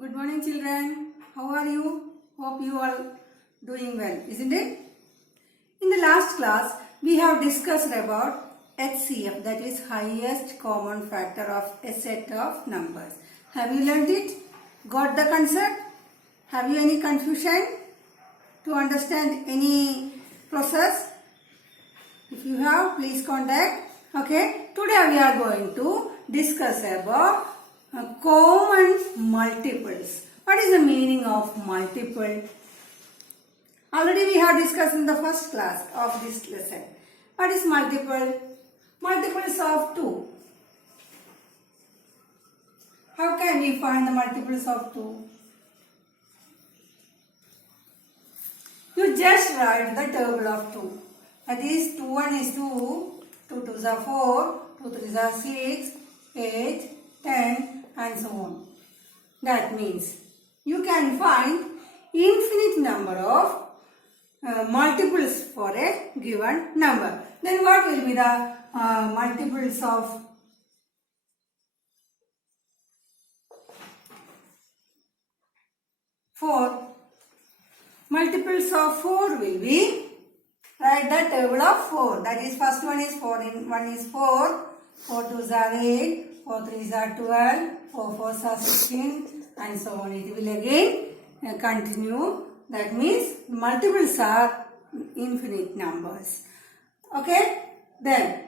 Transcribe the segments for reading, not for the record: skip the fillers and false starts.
Good morning children. How are you? Hope you are doing well, isn't it? In the last class, we have discussed about HCF, that is highest common factor of a set of numbers. Have you learned it? Got the concept? Have you any confusion to understand any process? If you have, please contact. Okay, today we are going to discuss about common multiples. What is the meaning of multiple? Already we have discussed in the first class of this lesson. What is multiple? Multiples of 2. How can we find the multiples of 2? You just write the table of 2. That is 2 1 is 2, 2 2s are 4, 2 3s are 6, 8, 10 and so on. That means you can find infinite number of multiples for a given number. Then what will be the multiples of 4? Multiples of 4 will be, write the table of 4. That is, first one is 4, in 1 is 4, 4 2s are 8, 4 3s are 12, 4 4s are 16 and so on. It will again continue. That means multiples are infinite numbers. Okay? Then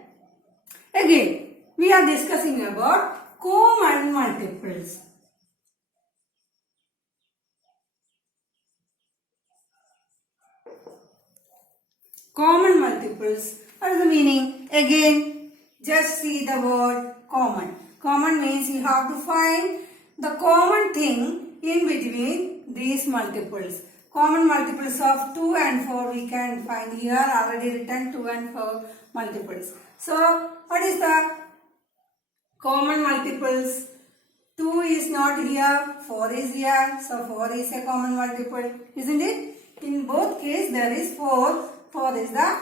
again we are discussing about common multiples. Common multiples. What is the meaning? Again, just see the word common. Common means you have to find the common thing in between these multiples. Common multiples of 2 and 4 we can find here, already written 2 and 4 multiples. So, what is the common multiples? 2 is not here, 4 is here. So, 4 is a common multiple, isn't it? In both cases there is 4. 4 is the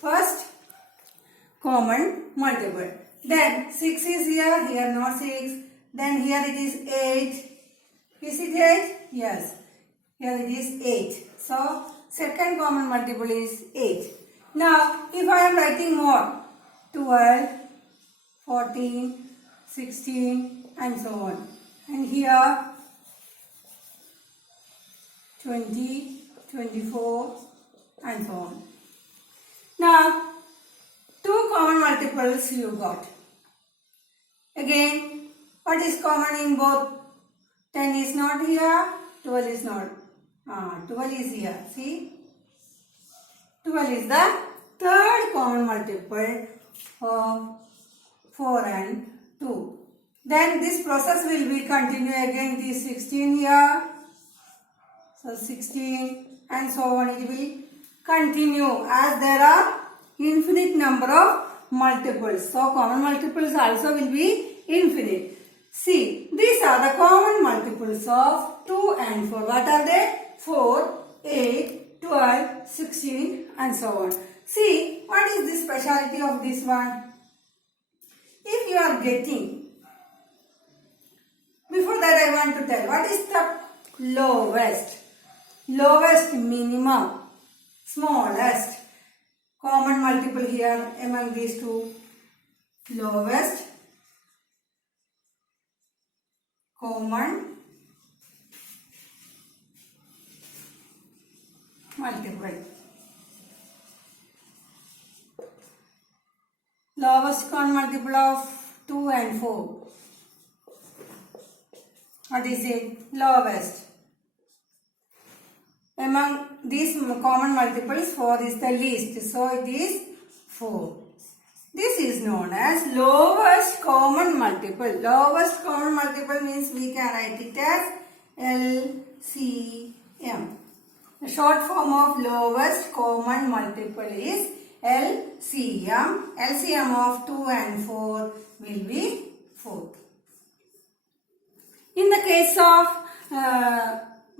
first common multiple. Then 6 is here, here not 6. Then here it is 8. Is it 8? Yes. Here it is 8. So, second common multiple is 8. Now, if I am writing more, 12, 14, 16 and so on. And here 20, 24 and so on. Now, 2 common multiples you got. Again, what is common in both? 10 is not here, 12 is not. 12 is here. See? 12 is the third common multiple of 4 and 2. Then this process will be continue again. It is 16 here. So 16 and so on. It will continue as there are infinite number of multiples. So common multiples also will be infinite. See, these are the common multiples of 2 and 4. What are they? 4, 8, 12, 16 and so on. See, what is the speciality of this one? If you are getting, before that I want to tell, what is the lowest? Lowest minimum, smallest common multiple here among these two. Lowest common multiple. Lowest common multiple of 2 and 4. What is it? Lowest. Among these common multiples, 4 is the least. So, it is 4. This is known as lowest common multiple. Lowest common multiple means we can write it as LCM. The short form of lowest common multiple is LCM. LCM of 2 and 4 will be 4. In the case of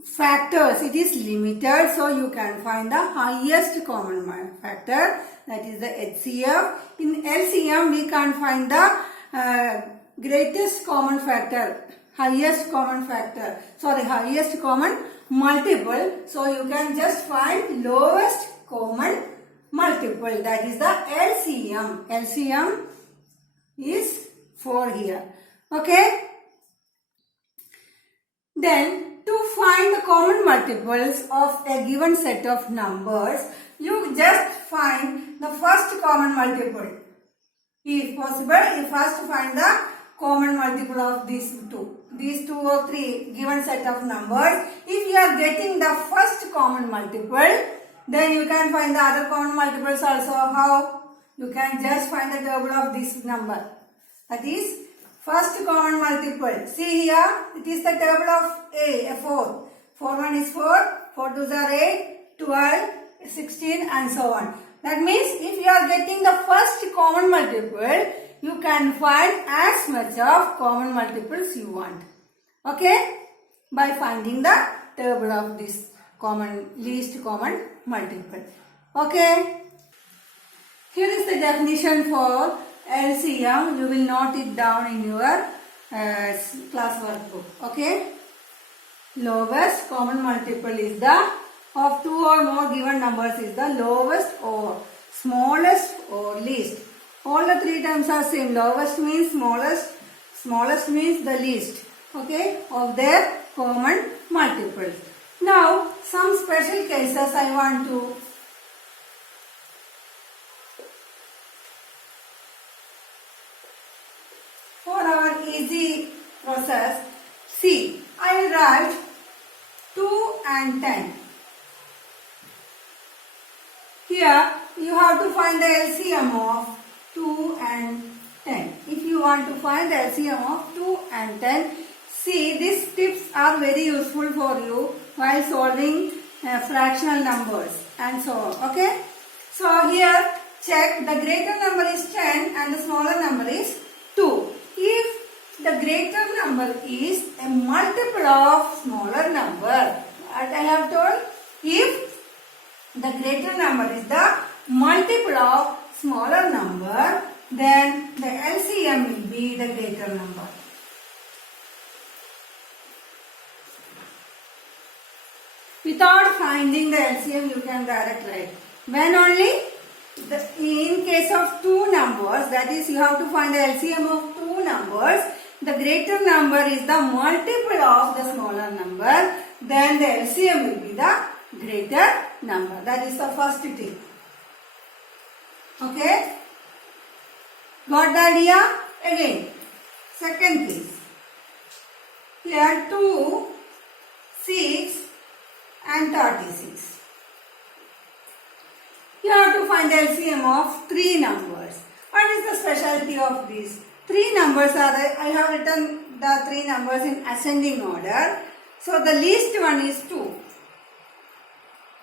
factors, it is limited, so you can find the highest common factor, that is the HCF. In LCM we can find the greatest common factor, highest common factor. Sorry, highest common multiple. So you can just find lowest common multiple. That is the LCM. LCM is 4 here. Okay. Then to find the common multiples of a given set of numbers, you just find the first common multiple. If possible, you first find the common multiple of these two or three given set of numbers. If you are getting the first common multiple, then you can find the other common multiples also. How? You can just find the table of this number. That is first common multiple. See here, it is the table of A 4. 4 1 is 4, 4 2s are 8, 12, 16 and so on. That means if you are getting the first common multiple, you can find as much of common multiples you want. Okay? By finding the table of this least common multiple. Okay? Here is the definition for LCM. You will note it down in your class workbook. Okay? Lowest common multiple is the of two or more given numbers is the lowest or smallest or least. All the three terms are same. Lowest means smallest, smallest means the least. Okay, of their common multiples. Now, some special cases I want to for our easy process. See, I will write 2 and 10. Here you have to find the LCM of 2 and 10. If you want to find the LCM of 2 and 10, see, these tips are very useful for you while solving fractional numbers and so on. Okay. So here check, the greater number is 10 and the smaller number is 2. If the greater number is a multiple of smaller number, as I have told, if the greater number is the multiple of smaller number, then the LCM will be the greater number. Without finding the LCM, you can directly write. When only in case of two numbers, that is, you have to find the LCM of two numbers, the greater number is the multiple of the smaller number, then the LCM will be the greater number. That is the first tip. Okay? Got the idea? Again, second case. Here 2, 6 and 36. You have to find the LCM of three numbers. What is the specialty of these? Three numbers are, I have written the three numbers in ascending order. So the least one is 2.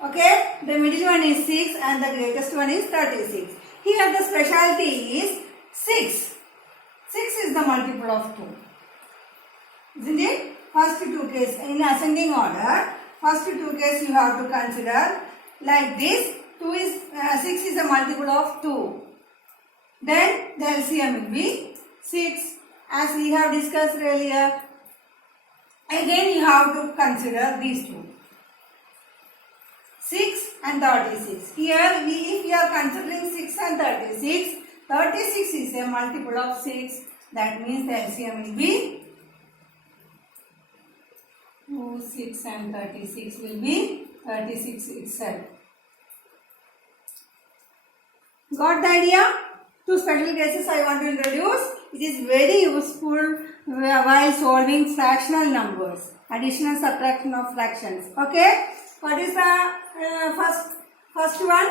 Okay, the middle one is 6 and the greatest one is 36. Here the specialty is 6. 6 is the multiple of 2. Isn't it? First two cases in ascending order, first two cases you have to consider like this. 6 is a multiple of 2. Then the LCM will be 6, as we have discussed earlier. Again you have to consider these two. 6 and 36. Here if we are considering 6 and 36, 36 is a multiple of 6. That means the LCM will be 2, 6 and 36 will be 36 itself. Got the idea? Two special cases I want to introduce. It is very useful while solving fractional numbers, addition, subtraction of fractions. Okay? What is the first one?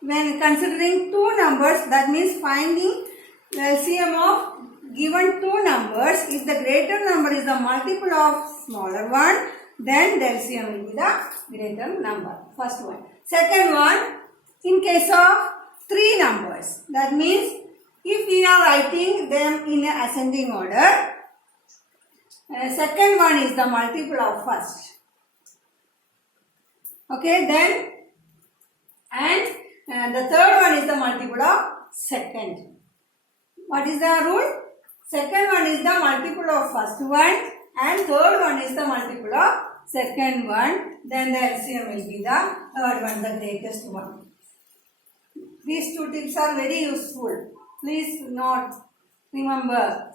When considering two numbers, that means finding the LCM of given two numbers. If the greater number is the multiple of smaller one, then the LCM will be the greater number. First one. Second one, in case of three numbers, that means if we are writing them in a ascending order, second one is the multiple of first. Okay, then and the third one is the multiple of second. What is the rule? Second one is the multiple of first one and third one is the multiple of second one. Then the LCM will be the third one, the greatest one. These two tips are very useful. Please note, remember.